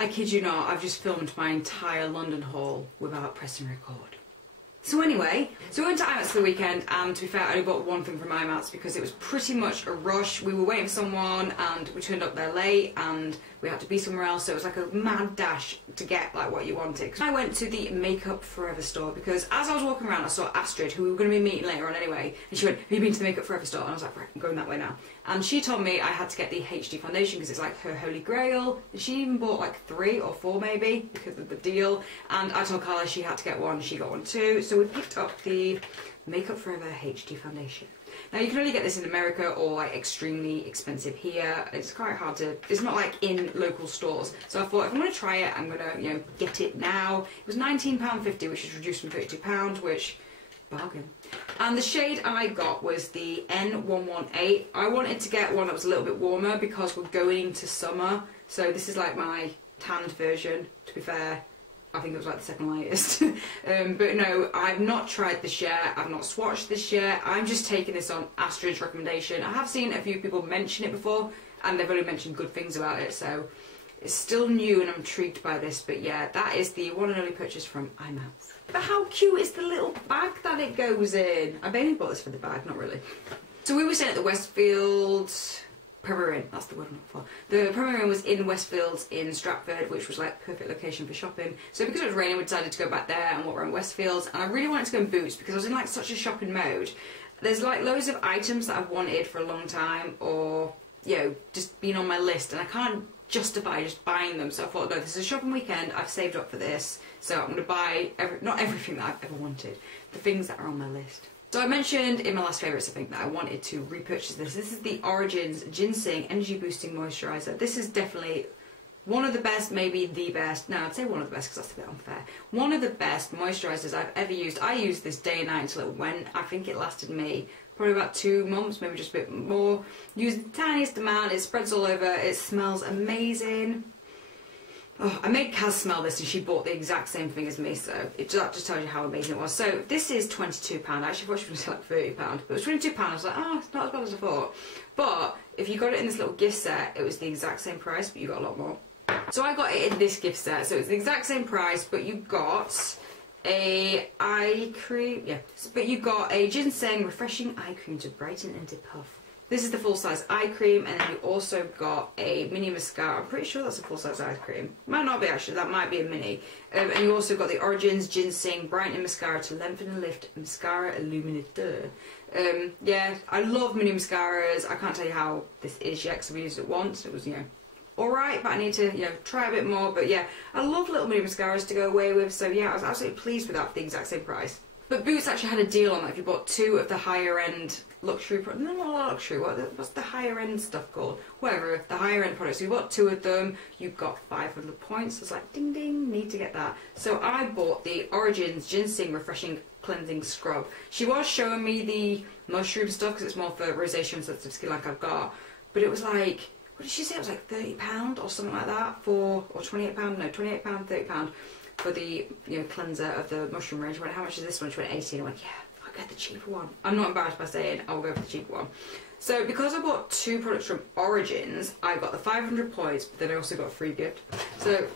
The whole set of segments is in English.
I kid you not, I've just filmed my entire London haul without pressing record. So anyway, we went to IMATS for the weekend, and to be fair, I only bought one thing from IMATS because it was pretty much a rush. We were waiting for someone and we turned up there late and we had to be somewhere else, so it was like a mad dash to get like what you wanted. I went to the Makeup Forever store because as I was walking around I saw Astrid, who we were going to be meeting later on anyway, and she went, have you been to the Makeup Forever store? And I was like, right, I'm going that way now. And she told me I had to get the HD foundation because it's like her holy grail. And she even bought like 3 or 4 maybe because of the deal. And I told Carla she had to get one, she got one too. So we picked up the Makeup Forever HD foundation. Now you can only get this in America or like extremely expensive here. It's quite hard to, it's not like in local stores. So I thought if I'm going to try it, I'm going to, you know, get it now. It was £19.50, which is reduced from £32, which, bargain. And the shade I got was the N118. I wanted to get one that was a little bit warmer because we're going into summer. So this is like my tanned version, to be fair. I think it was like the second lightest. But no, I've not tried this yet. I've not swatched this yet. I'm just taking this on Astrid's recommendation. I have seen a few people mention it before and they've only mentioned good things about it. So it's still new and I'm intrigued by this. But yeah, that is the one and only purchase from IMATS. But how cute is the little bag that it goes in? I mainly bought this for the bag, not really. So we were staying at the Westfield Premier Inn, that's the word I'm looking for. The Premier Inn was in Westfields in Stratford, which was like perfect location for shopping. So because it was raining, we decided to go back there and walk around Westfields. And I really wanted to go in Boots because I was in like such a shopping mode. There's like loads of items that I've wanted for a long time, or you know, just been on my list, and I can't justify just buying them. So I thought, no, this is a shopping weekend. I've saved up for this, so I'm going to buy not everything that I've ever wanted, the things that are on my list. So I mentioned in my last favourites, I think, that I wanted to repurchase this. This is the Origins Ginseng Energy Boosting Moisturiser. This is definitely one of the best, maybe the best. No, I'd say one of the best because that's a bit unfair. One of the best moisturisers I've ever used. I used this day and night until it went. I think it lasted me probably about 2 months, maybe just a bit more. Used the tiniest amount. It spreads all over. It smells amazing. Oh, I made Kaz smell this and she bought the exact same thing as me, so that just tells you how amazing it was. So this is £22. I actually thought she was like £30, but it was £22. I was like, oh, it's not as bad as I thought. But if you got it in this little gift set, it was the exact same price, but you got a lot more. So I got it in this gift set, so it's the exact same price, but you got a eye cream, yeah, but you got a ginseng refreshing eye cream to brighten and to puff. This is the full-size eye cream, and then you also got a mini mascara. I'm pretty sure that's a full-size eye cream. Might not be actually, that might be a mini. And you also got the Origins Ginseng Brightening Mascara to Lengthen and Lift Mascara Illuminateur. Yeah, I love mini mascaras. I can't tell you how this is yet because we used it once. It was, you know, alright, but I need to, you know, try a bit more. But yeah, I love little mini mascaras to go away with. So yeah, I was absolutely pleased with that for the exact same price. But Boots actually had a deal on that if you bought 2 of the higher end luxury products. No, not luxury, what's the higher end stuff called? Whatever, the higher end products. So you bought 2 of them, you got 500 points. It's like, ding ding, need to get that. So I bought the Origins Ginseng Refreshing Cleansing Scrub. She was showing me the mushroom stuff because it's more for rosacea and sensitive skin like I've got. But it was like, what did she say? It was like £30 or something like that for, or £28, no, £28, £30. For the, you know, cleanser of the mushroom range. I went, how much is this one? She went 18. I went, yeah, I'll get the cheaper one. I'm not embarrassed by saying I will go for the cheaper one. So because I bought 2 products from Origins, I got the 500 points, but then I also got a free gift. So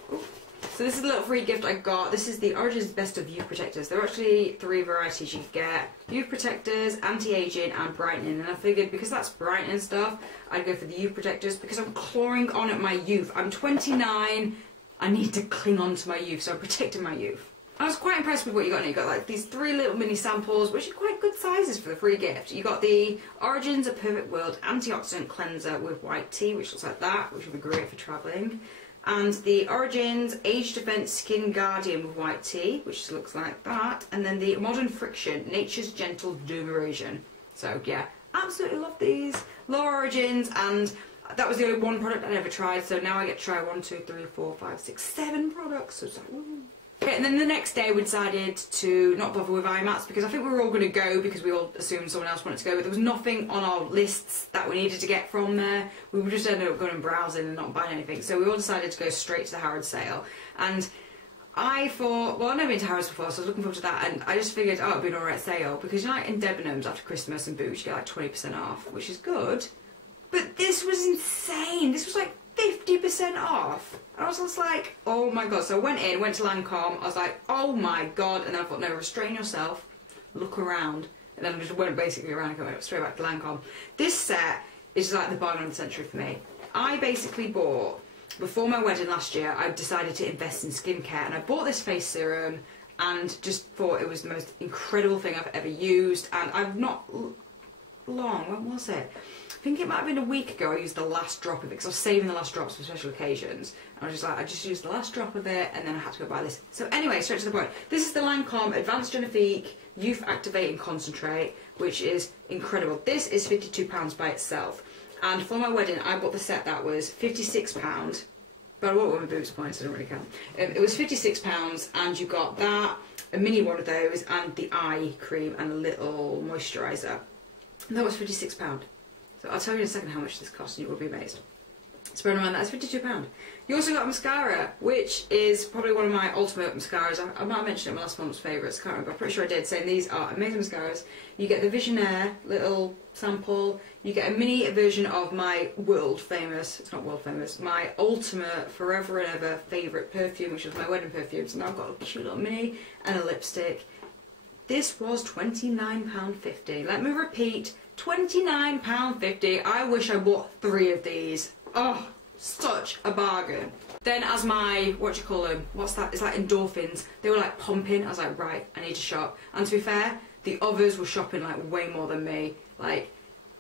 this is a little free gift I got. This is the Origins Best of Youth Protectors. There are actually 3 varieties you can get. Youth Protectors, Anti-Aging and Brightening. And I figured because that's brightening stuff, I'd go for the Youth Protectors because I'm clawing on at my youth. I'm 29. I need to cling on to my youth, so I'm protecting my youth. I was quite impressed with what you got. You got like these 3 little mini samples, which are quite good sizes for the free gift. You got the Origins A Perfect World Antioxidant Cleanser with white tea, which looks like that, which would be great for travelling. And the Origins Age Defense Skin Guardian with white tea, which looks like that. And then the Modern Friction Nature's Gentle Dermabrasion. So yeah, absolutely love these. Love Origins, and that was the only one product I never tried, so now I get to try 1, 2, 3, 4, 5, 6, 7 products. So it's like, woo. Okay, and then the next day we decided to not bother with IMATS because I think we were all going to go because we all assumed someone else wanted to go, but there was nothing on our lists that we needed to get from there. We just ended up going and browsing and not buying anything, so we all decided to go straight to the Harrods sale. And I thought, well, I've never been to Harrods before, so I was looking forward to that, and I just figured, oh, it'd be an alright sale, because you know, like in Debenhams after Christmas and Boots, you get like 20% off, which is good. But this was insane. This was like 50% off. And I was just like, oh my god. So I went to Lancome, I was like, oh my god, and then I thought, no, restrain yourself, look around. And then I just went basically around and went straight back to Lancome. This set is like the bargain of the century for me. I basically bought, before my wedding last year, I decided to invest in skincare, and I bought this face serum and just thought it was the most incredible thing I've ever used. And I've not long, when was it? I think it might have been a week ago I used the last drop of it, because I was saving the last drops for special occasions. And I was just like, I just used the last drop of it, and then I had to go buy this. So anyway, straight to the point. This is the Lancome Advanced Genifique Youth Activating Concentrate, which is incredible. This is £52 by itself. And for my wedding, I bought the set that was £56. But I bought it with my boobs points, so I don't really count. It was £56, and you got that, a mini one of those, and the eye cream and a little moisturiser. And that was £56. So I'll tell you in a second how much this cost, and you will be amazed. So bear in mind, that's £52. You also got a mascara, which is probably one of my ultimate mascaras. I might have mentioned it in my last month's favourites, can't remember, I'm pretty sure I did, saying these are amazing mascaras. You get the Visionaire little sample, you get a mini version of my world famous, it's not world famous, my ultimate forever and ever favourite perfume, which was my wedding perfume. So now I've got a cute little mini and a lipstick. This was £29.50. Let me repeat, £29.50. I wish I bought 3 of these. Oh, such a bargain. Then as my, what do you call them? What's that? It's like endorphins. They were like pumping. I was like, right, I need to shop. And to be fair, the others were shopping like way more than me. Like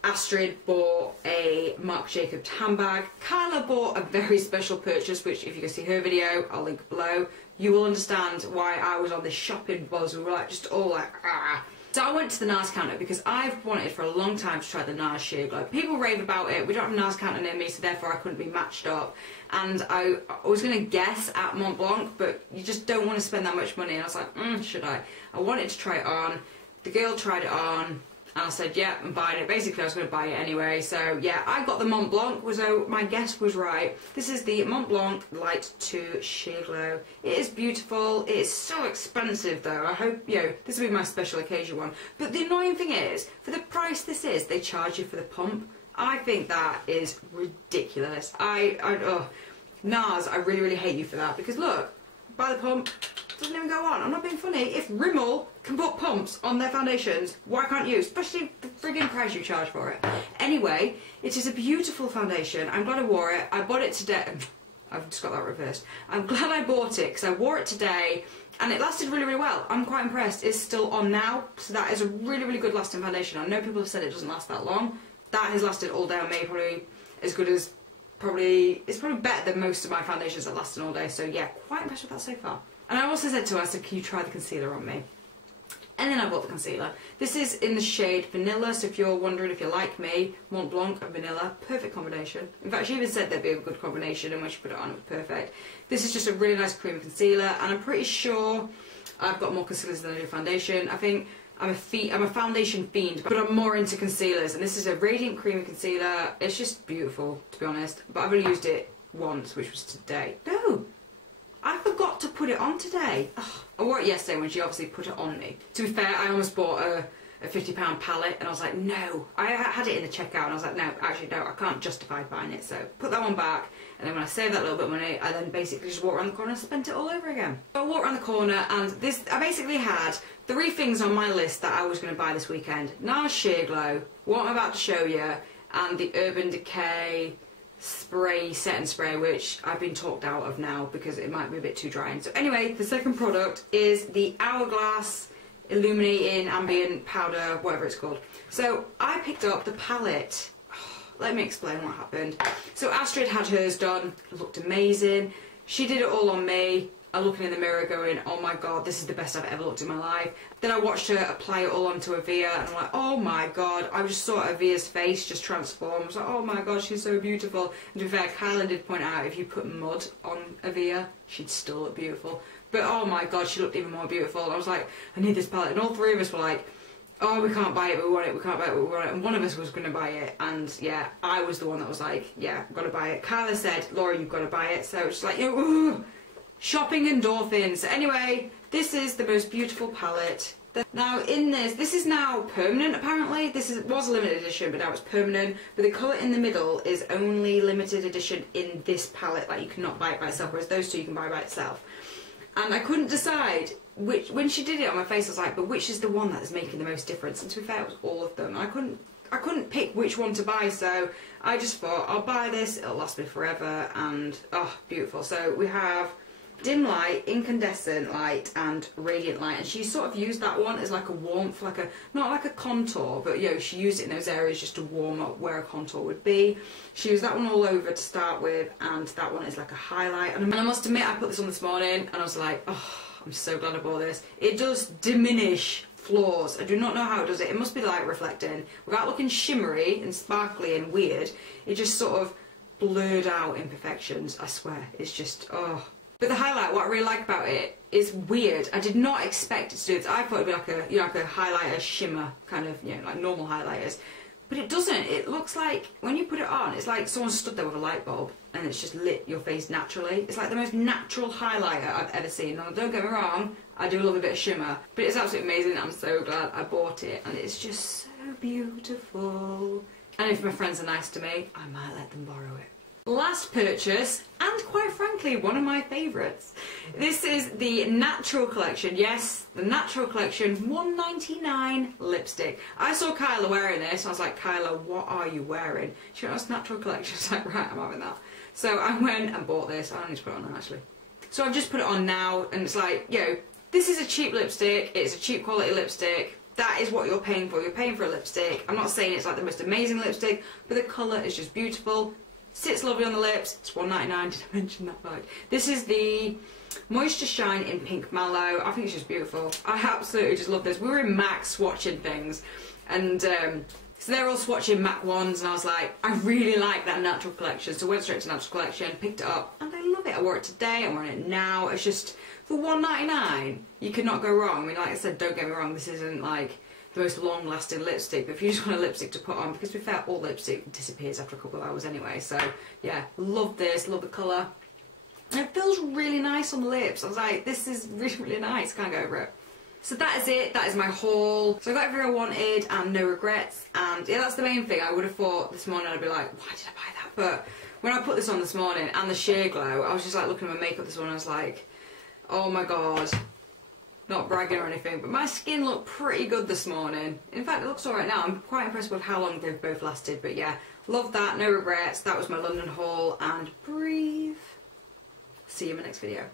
Astrid bought a Marc Jacobs handbag. Kyla bought a very special purchase, which if you can see her video, I'll link below. You will understand why I was on this shopping buzz. We were like, just all like, ah. So I went to the Nars counter because I've wanted for a long time to try the Nars Sheer Glow. People rave about it. We don't have a Nars counter near me, so therefore I couldn't be matched up. And I was going to guess at Mont Blanc, but you just don't want to spend that much money. And I was like, should I? I wanted to try it on. The girl tried it on. And I said, yeah, I'm buying it. Basically, I was going to buy it anyway. So, yeah, I got the Mont Blanc, so my guess was right. This is the Mont Blanc Light 2 Sheer Glow. It is beautiful. It is so expensive, though. I hope, you know, this will be my special occasion one. But the annoying thing is, for the price this is, they charge you for the pump. I think that is ridiculous. Nars, I really, really hate you for that. Because, look, buy the pump. Doesn't even go on. I'm not being funny. If Rimmel can put pumps on their foundations, why can't you? Especially the friggin' price you charge for it. Anyway, it is a beautiful foundation. I'm glad I wore it. I bought it today. I've just got that reversed. I'm glad I bought it because I wore it today and it lasted really, really well. I'm quite impressed. It's still on now, so that is a really, really good lasting foundation. I know people have said it doesn't last that long. That has lasted all day on me, probably as good as, it's probably better than most of my foundations that lasted all day. So yeah, quite impressed with that so far. And I also said to her, I said, can you try the concealer on me? And then I bought the concealer. This is in the shade Vanilla, so if you're wondering if you're like me, Mont Blanc and Vanilla, perfect combination. In fact, she even said there'd be a good combination, and when she put it on, it was perfect. This is just a really nice creamy concealer, and I'm pretty sure I've got more concealers than I do foundation. I think I'm a foundation fiend, but I'm more into concealers, and this is a radiant creamy concealer. It's just beautiful, to be honest, but I've only used it once, which was today. No! I forgot to put it on today. Ugh. I wore it yesterday when she obviously put it on me. To be fair, I almost bought a £50 palette and I was like, no. I had it in the checkout and I was like, no, actually no, I can't justify buying it. So put that one back, and then when I saved that little bit of money, I then basically just walked around the corner and spent it all over again. So I walked around the corner and I basically had 3 things on my list that I was going to buy this weekend. Nars Sheer Glow, what I'm about to show you, and the Urban Decay spray, setting spray, which I've been talked out of now because it might be a bit too dry. And so anyway, the second product is the Hourglass Illuminating Ambient Powder, whatever it's called. So I picked up the palette. Let me explain what happened. So Astrid had hers done, it looked amazing. She did it all on me. I'm looking in the mirror going, oh my god, this is the best I've ever looked in my life. Then I watched her apply it all onto Avia and I'm like, oh my god. I just saw Avia's face just transform. I was like, oh my god, she's so beautiful. And to be fair, Kyla did point out if you put mud on Avia, she'd still look beautiful. But oh my god, she looked even more beautiful. And I was like, I need this palette. And all 3 of us were like, oh, we can't buy it, but we want it, we can't buy it, but we want it. And one of us was going to buy it, and yeah, I was the one that was like, yeah, I've got to buy it. Kyla said, Laura, you've got to buy it. So it's like, you know, Shopping endorphins. Anyway, this is the most beautiful palette. Now in this is now permanent apparently. Was a limited edition, but now it's permanent. But the colour in the middle is only limited edition in this palette. Like, you cannot buy it by itself, whereas those two you can buy by itself. And I couldn't decide which, when she did it on my face I was like, but which is the one that is making the most difference? And to be fair, it was all of them. I couldn't pick which one to buy, so I just thought, I'll buy this, it'll last me forever, and oh, beautiful. So we have dim light, incandescent light, and radiant light, and she sort of used that one as like a warmth, like a, not like a contour, but you know, she used it in those areas just to warm up where a contour would be. She used that one all over to start with, and that one is like a highlight. And I must admit, I put this on this morning, and I was like, oh, I'm so glad I bought this. It does diminish flaws. I do not know how it does it. It must be light reflecting. Without looking shimmery and sparkly and weird, it just sort of blurred out imperfections, I swear. It's just, oh. But the highlight, what I really like about it is weird. I did not expect it to do this. I thought it'd be like a, you know, like a highlighter shimmer, kind of, you know, like normal highlighters. But it doesn't. It looks like, when you put it on, it's like someone stood there with a light bulb and it's just lit your face naturally. It's like the most natural highlighter I've ever seen. Now, don't get me wrong, I do love a bit of shimmer, but it's absolutely amazing. I'm so glad I bought it, and it's just so beautiful. And if my friends are nice to me, I might let them borrow it. Last purchase, and quite frankly, one of my favourites. This is the Natural Collection. Yes, the Natural Collection $1.99 lipstick. I saw Kyla wearing this. I was like, Kyla, what are you wearing? She went, oh, it's Natural Collection. I was like, right, I'm having that. So I went and bought this. I don't need to put it on now, actually. So I've just put it on now, and it's like, yo, this is a cheap lipstick. It's a cheap quality lipstick. That is what you're paying for. You're paying for a lipstick. I'm not saying it's like the most amazing lipstick, but the colour is just beautiful. Sits lovely on the lips. It's $1.99. Did I mention that? Right. This is the Moisture Shine in Pink Mallow. I think it's just beautiful. I absolutely just love this. We were in MAC swatching things, and so they're all swatching MAC ones, and I was like, I really like that Natural Collection. So I went straight to Natural Collection, picked it up, and I love it. I wore it today. I'm wearing it now. It's just, for $1.99, you could not go wrong. I mean, like I said, don't get me wrong. This isn't like the most long-lasting lipstick, but if you just want a lipstick to put on, because to be fair, all lipstick disappears after a couple of hours anyway, so yeah, love this, love the colour. And it feels really nice on the lips. I was like, this is really, really nice, can't go over it. So that is it, that is my haul. So I got everything I wanted and no regrets, and yeah, that's the main thing. I would have thought this morning I'd be like, why did I buy that? But when I put this on this morning, and the sheer glow, I was just like looking at my makeup this morning, I was like, oh my god. Not bragging or anything, but my skin looked pretty good this morning. In fact, it looks alright now. I'm quite impressed with how long they've both lasted, but yeah, love that, no regrets. That was my London haul, and breathe. See you in my next video.